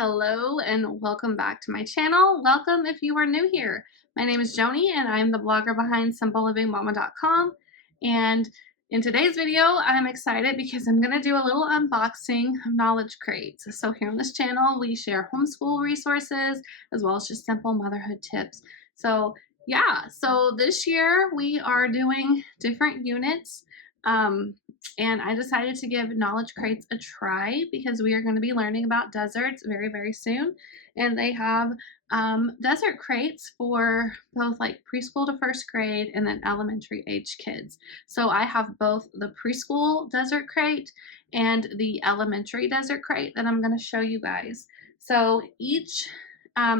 Hello and welcome back to my channel. Welcome if you are new here. My name is Joni and I'm the blogger behind simplelivingmama.com, and in today's video I'm excited because I'm going to do a little unboxing of knowledge crates. So here on this channel we share homeschool resources as well as just simple motherhood tips. So yeah, so this year we are doing different units. And I decided to give knowledge crates a try because we are going to be learning about deserts very soon, and they have desert crates for both like preschool to first grade and then elementary age kids. So I have both the preschool desert crate and the elementary desert crate that I'm going to show you guys. So each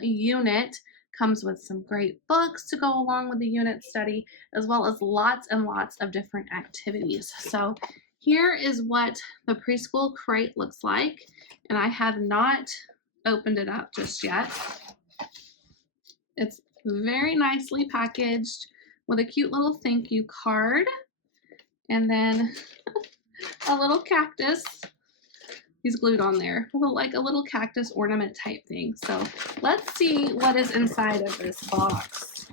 unit comes with some great books to go along with the unit study, as well as lots and lots of different activities. So here is what the preschool crate looks like, and I have not opened it up just yet. It's very nicely packaged with a cute little thank you card, and then a little cactus. He's glued on there, like a little cactus ornament type thing. So let's see what is inside of this box.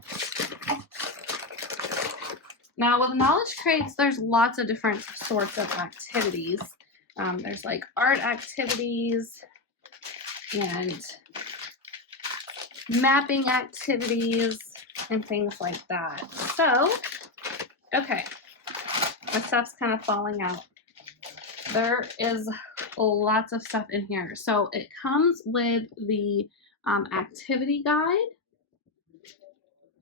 Now with knowledge crates, there's lots of different sorts of activities. There's like art activities and mapping activities and things like that. So, okay, my stuff's kind of falling out. There is lots of stuff in here. So it comes with the activity guide.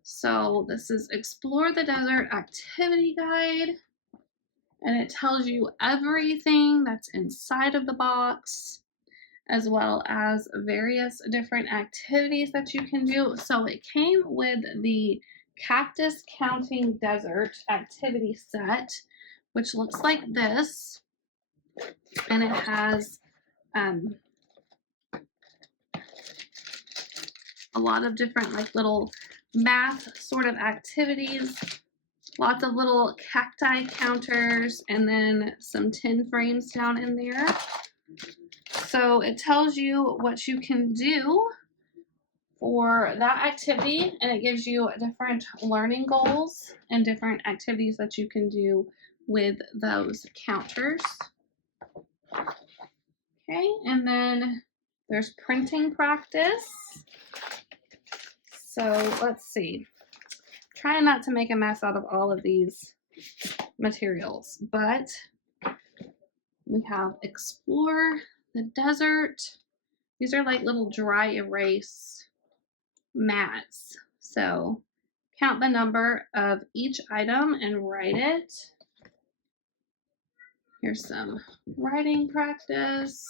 So this is Explore the Desert Activity Guide, and it tells you everything that's inside of the box, as well as various different activities that you can do. So it came with the Cactus Counting Desert activity set, which looks like this, and it has a lot of different like little math sort of activities, lots of little cacti counters, and then some tin frames down in there. So it tells you what you can do for that activity, and it gives you different learning goals and different activities that you can do with those counters. Okay, and then there's printing practice. So let's see. Trying not to make a mess out of all of these materials, but we have Explore the Desert. These are like little dry erase mats. So count the number of each item and write it. Here's some writing practice,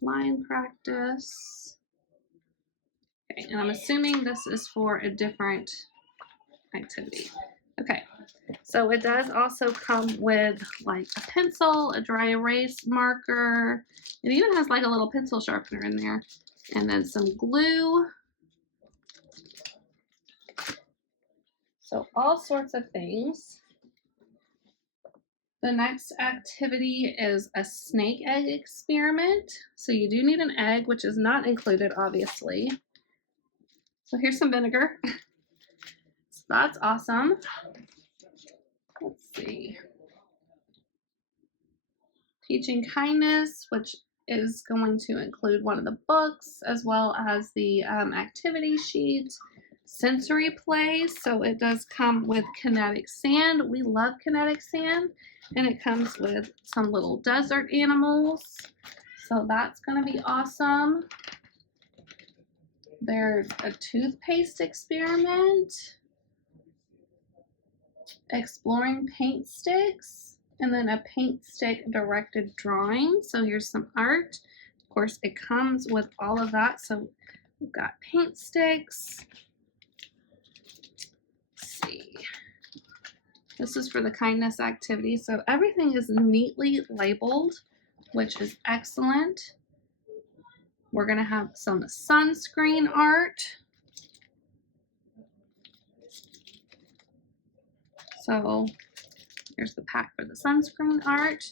line practice. Okay, and I'm assuming this is for a different activity. Okay, so it does also come with like a pencil, a dry erase marker. It even has like a little pencil sharpener in there, and then some glue. So all sorts of things. The next activity is a snake egg experiment. So you do need an egg, which is not included, obviously. So here's some vinegar. So that's awesome. Let's see. Teaching kindness, which is going to include one of the books as well as the activity sheet. Sensory play, so it does come with kinetic sand. We love kinetic sand, and it comes with some little desert animals, so that's going to be awesome. There's a toothpaste experiment, exploring paint sticks, and then a paint stick directed drawing. So here's some art. Of course, it comes with all of that. So we've got paint sticks. See. This is for the kindness activity. So everything is neatly labeled, which is excellent. We're going to have some sunscreen art. So here's the pack for the sunscreen art.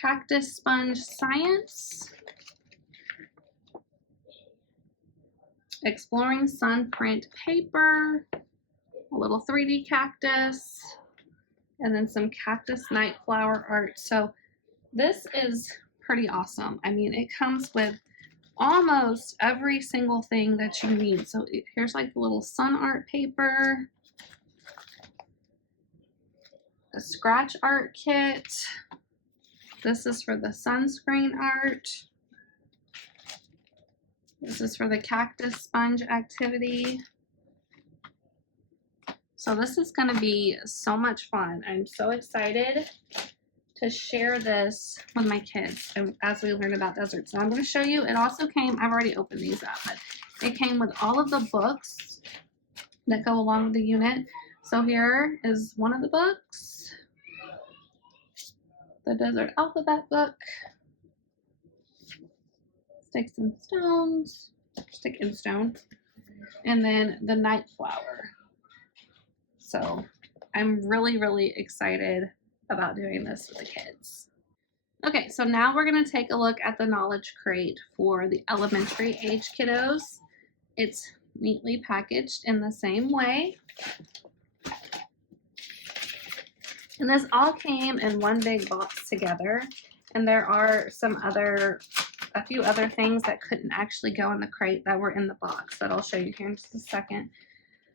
cactus sponge science, exploring sun print paper, a little 3D cactus, and then some cactus night flower art. So this is pretty awesome. I mean, it comes with almost every single thing that you need. So here's like the little sun art paper, a scratch art kit. This is for the sunscreen art. This is for the cactus sponge activity. So this is going to be so much fun. I'm so excited to share this with my kids as we learn about deserts. So I'm going to show you, it also came, I've already opened these up, but it came with all of the books that go along with the unit. So here is one of the books, the Desert Alphabet book, Sticks and Stones, Stick and Stone, and then the Night Flower. So I'm really, really excited about doing this with the kids. Okay, so now we're going to take a look at the knowledge crate for the elementary age kiddos. It's neatly packaged in the same way. And this all came in one big box together. And there are a few other things that couldn't actually go in the crate that were in the box that I'll show you here in just a second.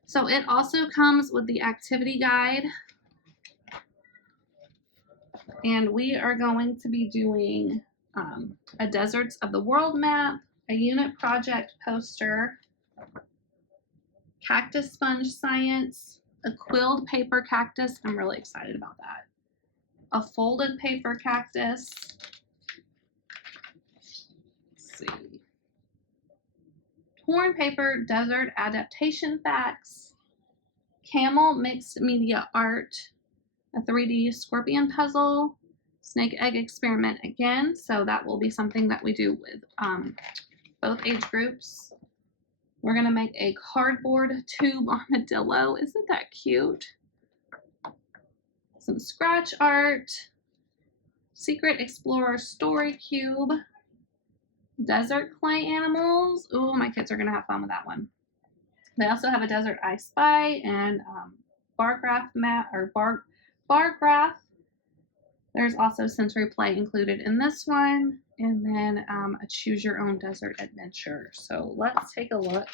So it also comes with the activity guide. And we are going to be doing a Deserts of the World map, a unit project poster, cactus sponge science, a quilled paper cactus. I'm really excited about that. A folded paper cactus. Let's see. Torn paper desert adaptation facts, camel mixed media art, a 3D scorpion puzzle, snake egg experiment again. So that will be something that we do with both age groups. We're gonna make a cardboard tube armadillo. Isn't that cute? Some scratch art, secret explorer story cube, desert clay animals. Oh, my kids are gonna have fun with that one. They also have a desert I spy and bar graph map or bar graph. There's also sensory play included in this one, and then a choose your own desert adventure. So let's take a look.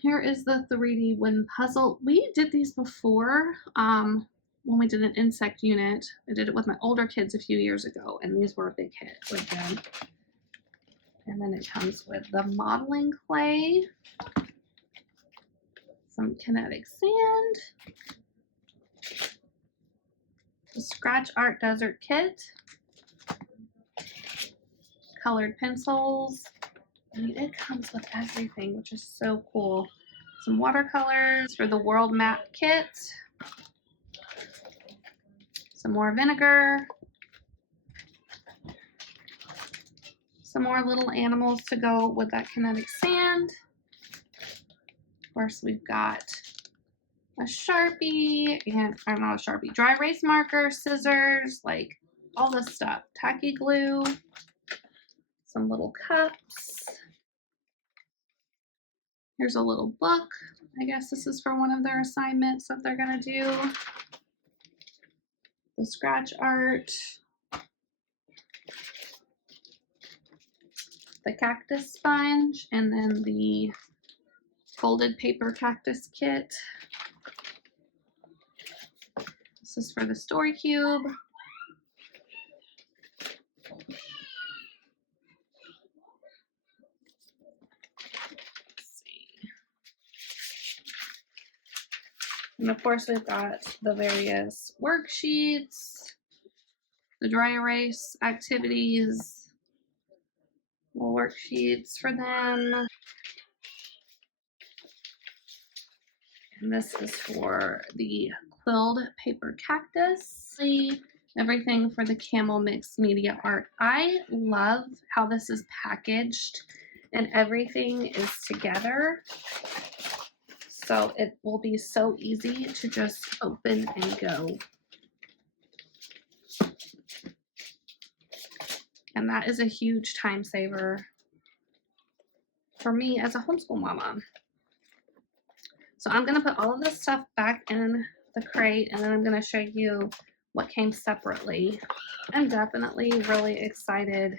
Here is the 3D wooden puzzle. We did these before when we did an insect unit. I did it with my older kids a few years ago, and these were a big hit with them. And then it comes with the modeling clay, some kinetic sand, the scratch art desert kit, colored pencils. I mean, it comes with everything, which is so cool. Some watercolors for the world map kit, some more vinegar, some more little animals to go with that kinetic sand. Of course, we've got a Sharpie and, or not a Sharpie, dry erase marker, scissors, like all this stuff, tacky glue, some little cups. Here's a little book. I guess this is for one of their assignments that they're gonna do. The scratch art, the cactus sponge, and then the folded paper cactus kit. This is for the story cube. And of course, we've got the various worksheets, the dry erase activities, worksheets for them. And this is for the quilled paper cactus. See, everything for the camel mixed media art. I love how this is packaged and everything is together. So it will be so easy to just open and go. And that is a huge time saver for me as a homeschool mama. So I'm going to put all of this stuff back in the crate, and then I'm going to show you what came separately. I'm definitely really excited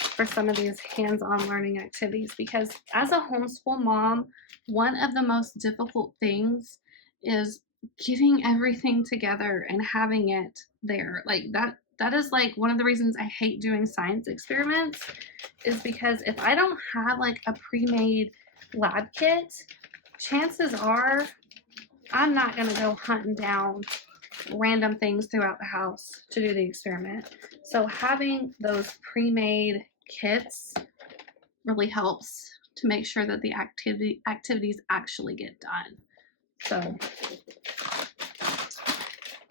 for some of these hands-on learning activities, because as a homeschool mom, one of the most difficult things is getting everything together and having it there. Like that is like one of the reasons I hate doing science experiments, is because if I don't have like a pre-made lab kit, chances are I'm not going to go hunting down random things throughout the house to do the experiment. So having those pre-made kits really helps to make sure that the activities actually get done. So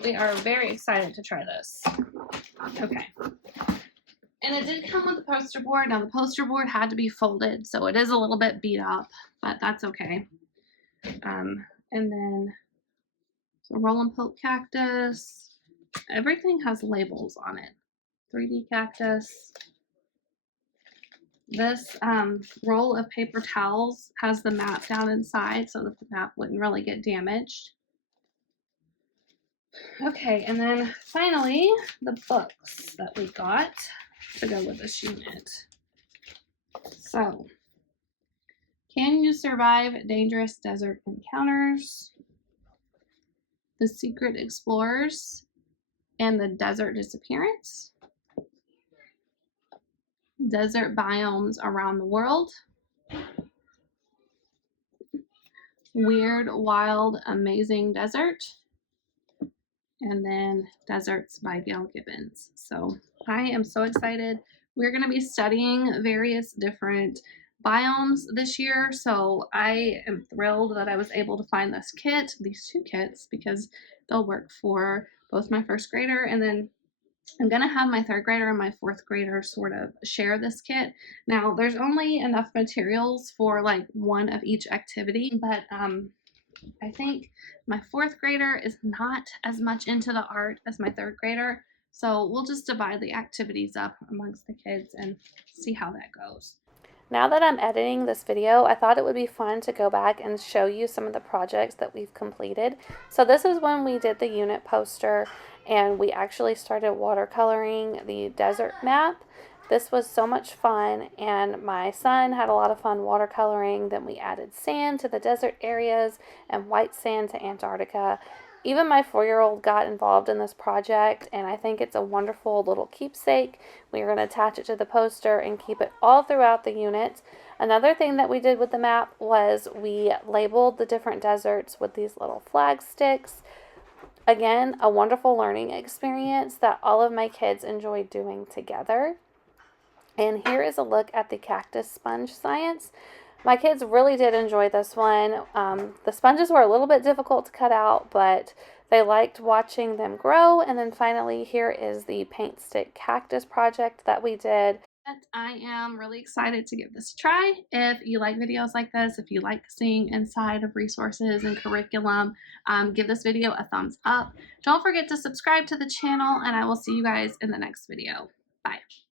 we are very excited to try this. Okay. And it did come with a poster board. Now the poster board had to be folded, so it is a little bit beat up, but that's okay. And then so roll and poke cactus. Everything has labels on it. 3D cactus. This roll of paper towels has the map down inside so that the map wouldn't really get damaged. Okay, and then finally, the books that we got to go with this unit. So, Can You Survive Dangerous Desert Encounters? The Secret Explorers and the Desert Disappearance. Desert Biomes Around the World. Weird, Wild, Amazing Desert. And then Deserts by Gail Gibbons. So I am so excited. We're going to be studying various different biomes this year. So I am thrilled that I was able to find this kit, these two kits, because they'll work for both my first grader, and then I'm going to have my third grader and my fourth grader sort of share this kit. Now, there's only enough materials for like one of each activity, but I think my fourth grader is not as much into the art as my third grader, so we'll just divide the activities up amongst the kids and see how that goes. Now that I'm editing this video, I thought it would be fun to go back and show you some of the projects that we've completed. So this is when we did the unit poster and we actually started watercoloring the desert map. This was so much fun, and my son had a lot of fun watercoloring. Then we added sand to the desert areas and white sand to Antarctica. Even my 4-year-old got involved in this project, and I think it's a wonderful little keepsake. We're going to attach it to the poster and keep it all throughout the unit. Another thing that we did with the map was we labeled the different deserts with these little flag sticks. Again, a wonderful learning experience that all of my kids enjoyed doing together. And here is a look at the cactus sponge science. My kids really did enjoy this one. The sponges were a little bit difficult to cut out, but they liked watching them grow. And then finally, here is the paint stick cactus project that we did. I am really excited to give this a try. If you like videos like this, if you like seeing inside of resources and curriculum, give this video a thumbs up. Don't forget to subscribe to the channel, and I will see you guys in the next video. Bye.